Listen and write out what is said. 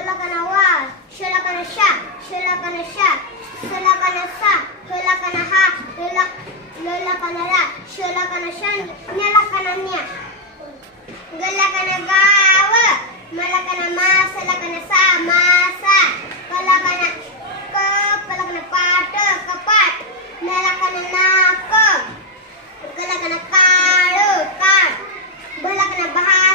Shulakana wa, shulakana sha, shulakana sha, shulakana sa, shulakana ha, lulakana ra, shulakana shan, nalakana nya. Gulakana gawa, malakana ma, salakana sa, ma sa, kalakana ka, palakana pata, kapat, nalakana na ka, gulakana kalu, kal, balakana bahar,